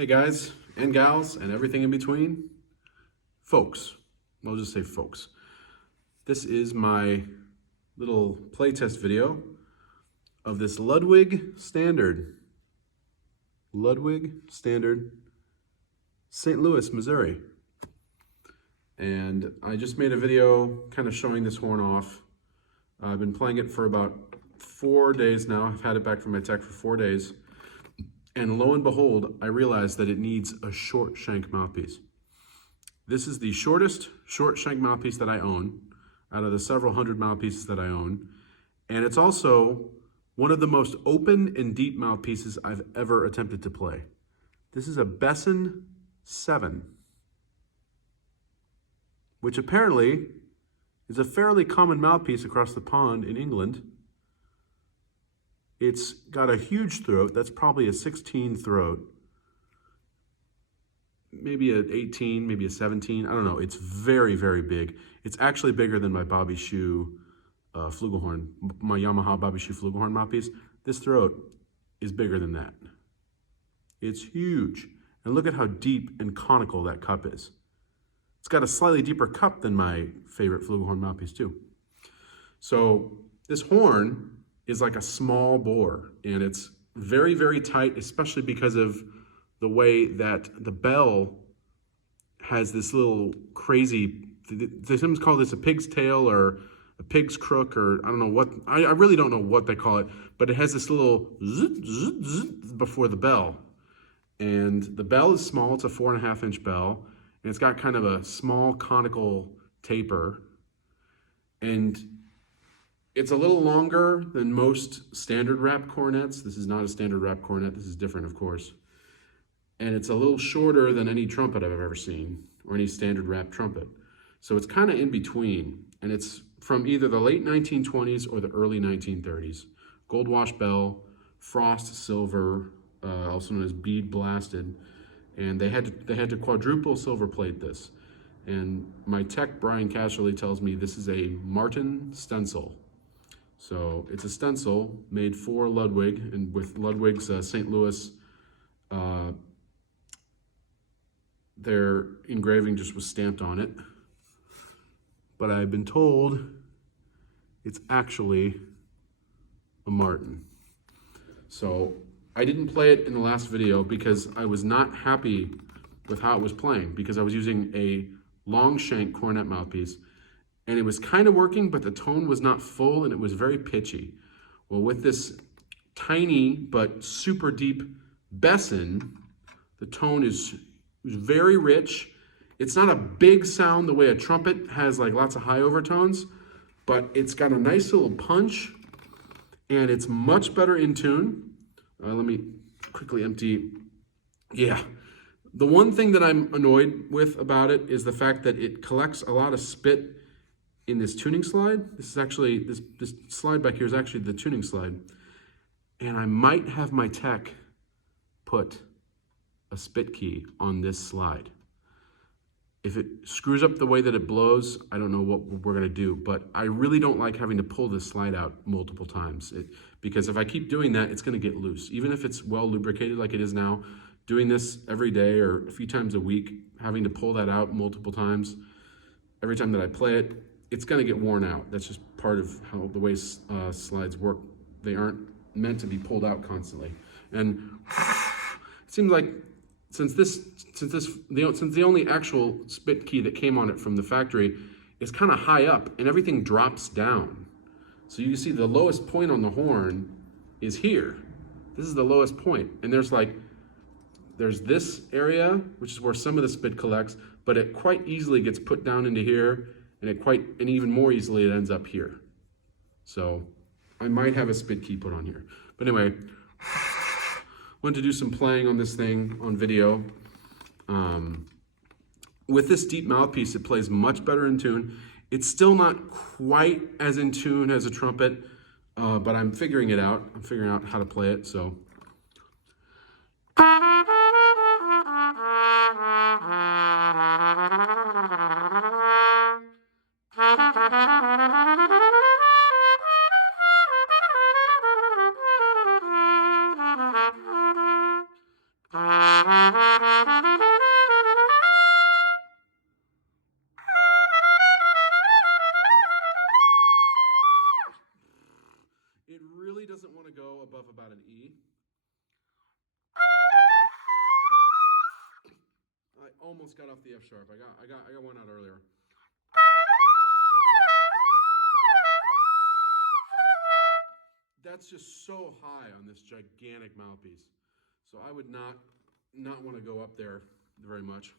Hey guys and gals and everything in between, folks, I'll just say folks. This is my little playtest video of this Ludwig Standard, St. Louis, Missouri. And I just made a video kind of showing this horn off. I've been playing it for about 4 days now. I've had it back from my tech for 4 days. And lo and behold, I realized that it needs a short shank mouthpiece. This is the shortest short shank mouthpiece that I own out of the several hundred mouthpieces that I own. And it's also one of the most open and deep mouthpieces I've ever attempted to play. This is a Besson 7, which apparently is a fairly common mouthpiece across the pond in England. It's got a huge throat. That's probably a 16 throat. Maybe an 18, maybe a 17. I don't know. It's very, very big. It's actually bigger than my Bobby Shoe flugelhorn, my Yamaha Bobby Shoe flugelhorn mouthpiece. This throat is bigger than that. It's huge. And look at how deep and conical that cup is. It's got a slightly deeper cup than my favorite flugelhorn mouthpiece too. So this horn is like a small bore, and it's very, very tight, especially because of the way that the bell has this little crazy, they sometimes call this a pig's tail or a pig's crook, or I don't know what, I really don't know what they call it, but it has this little zzz, zzz, zzz before the bell. And the bell is small, it's a 4.5 inch bell, and it's got kind of a small conical taper. And it's a little longer than most standard wrap cornets. This is not a standard wrap cornet. This is different, of course. And it's a little shorter than any trumpet I've ever seen, or any standard wrap trumpet. So it's kind of in between. And it's from either the late 1920s or the early 1930s. Gold wash bell, frost silver, also known as bead blasted. And they had to quadruple silver plate this. And my tech, Brian Casserly, tells me this is a Martin stencil. So it's a stencil made for Ludwig, and with Ludwig's St. Louis, their engraving just was stamped on it. But I've been told it's actually a Martin. So I didn't play it in the last video because I was not happy with how it was playing, because I was using a long shank cornet mouthpiece. And it was kind of working, but the tone was not full and it was very pitchy. Well, with this tiny but super deep Besson, the tone is very rich. It's not a big sound the way a trumpet has like lots of high overtones, but it's got a nice little punch and it's much better in tune. Let me quickly empty. Yeah. The one thing that I'm annoyed with about it is the fact that it collects a lot of spit in this tuning slide. This is actually, this slide back here is actually the tuning slide. And I might have my tech put a spit key on this slide. If it screws up the way that it blows, I don't know what we're gonna do, but I really don't like having to pull this slide out multiple times. Because if I keep doing that, it's gonna get loose. Even if it's well lubricated like it is now, doing this every day or a few times a week, having to pull that out multiple times, every time that I play it, it's gonna get worn out. That's just part of how the way slides work. They aren't meant to be pulled out constantly. And it seems like since the only actual spit key that came on it from the factory is kind of high up and everything drops down. So you see the lowest point on the horn is here. This is the lowest point. And there's this area, which is where some of the spit collects, but it quite easily gets put down into here, and even more easily it ends up here. So I might have a spit key put on here. But anyway, wanted to do some playing on this thing on video. With this deep mouthpiece, it plays much better in tune. It's still not quite as in tune as a trumpet, but I'm figuring it out. I'm figuring out how to play it, so. almost got off the F sharp. I got one out earlier. That's just so high on this gigantic mouthpiece. So I would not want to go up there very much.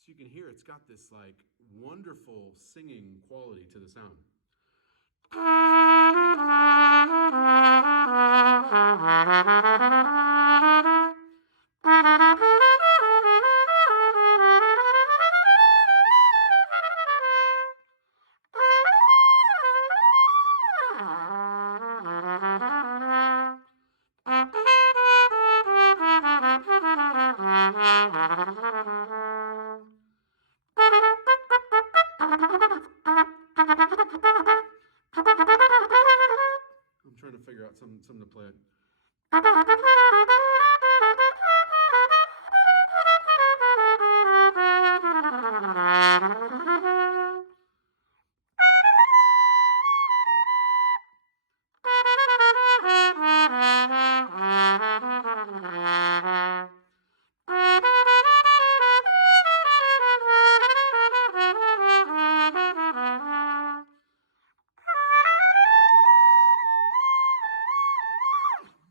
So you can hear it's got this like wonderful singing quality to the sound. I'm trying to figure out something to play it.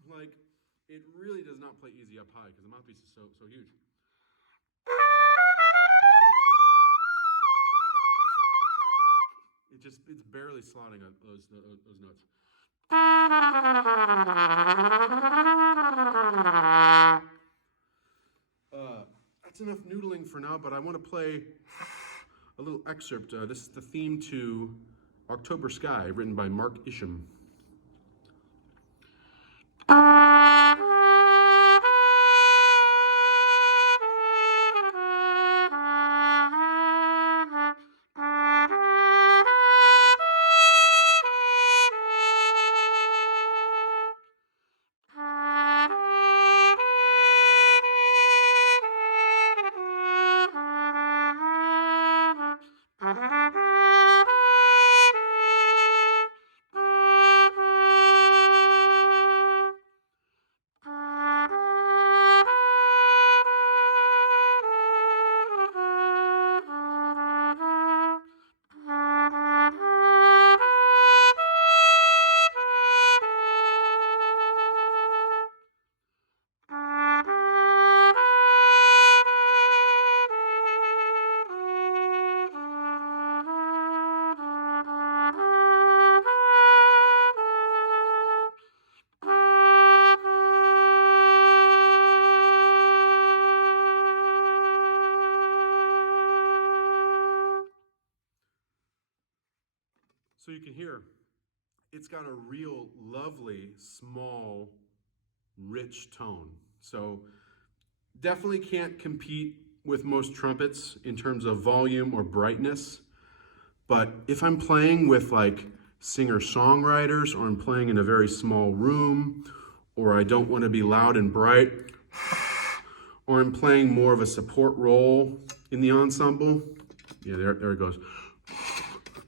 Like, it really does not play easy up high because the mouthpiece is so huge. It's barely slotting those notes. That's enough noodling for now, but I want to play a little excerpt. This is the theme to October Sky, written by Mark Isham. So you can hear it's got a real lovely, small, rich tone. So definitely can't compete with most trumpets in terms of volume or brightness. But if I'm playing with like singer-songwriters, or I'm playing in a very small room, or I don't want to be loud and bright, or I'm playing more of a support role in the ensemble, yeah, there it goes.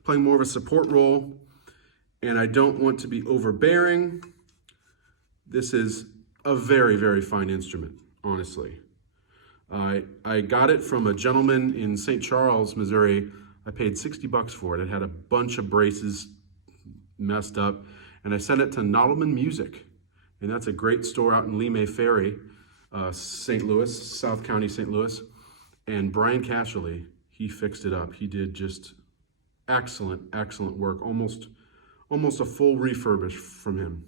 Playing more of a support role, and I don't want to be overbearing, this is a very, very fine instrument, honestly. I got it from a gentleman in St. Charles, Missouri. I paid $60 for it. It had a bunch of braces messed up, and I sent it to Nodelman Music, and that's a great store out in Lemay Ferry, St. Louis, South County, St. Louis. And Brian Cashley, he fixed it up. He did just excellent work. Almost a full refurbish from him.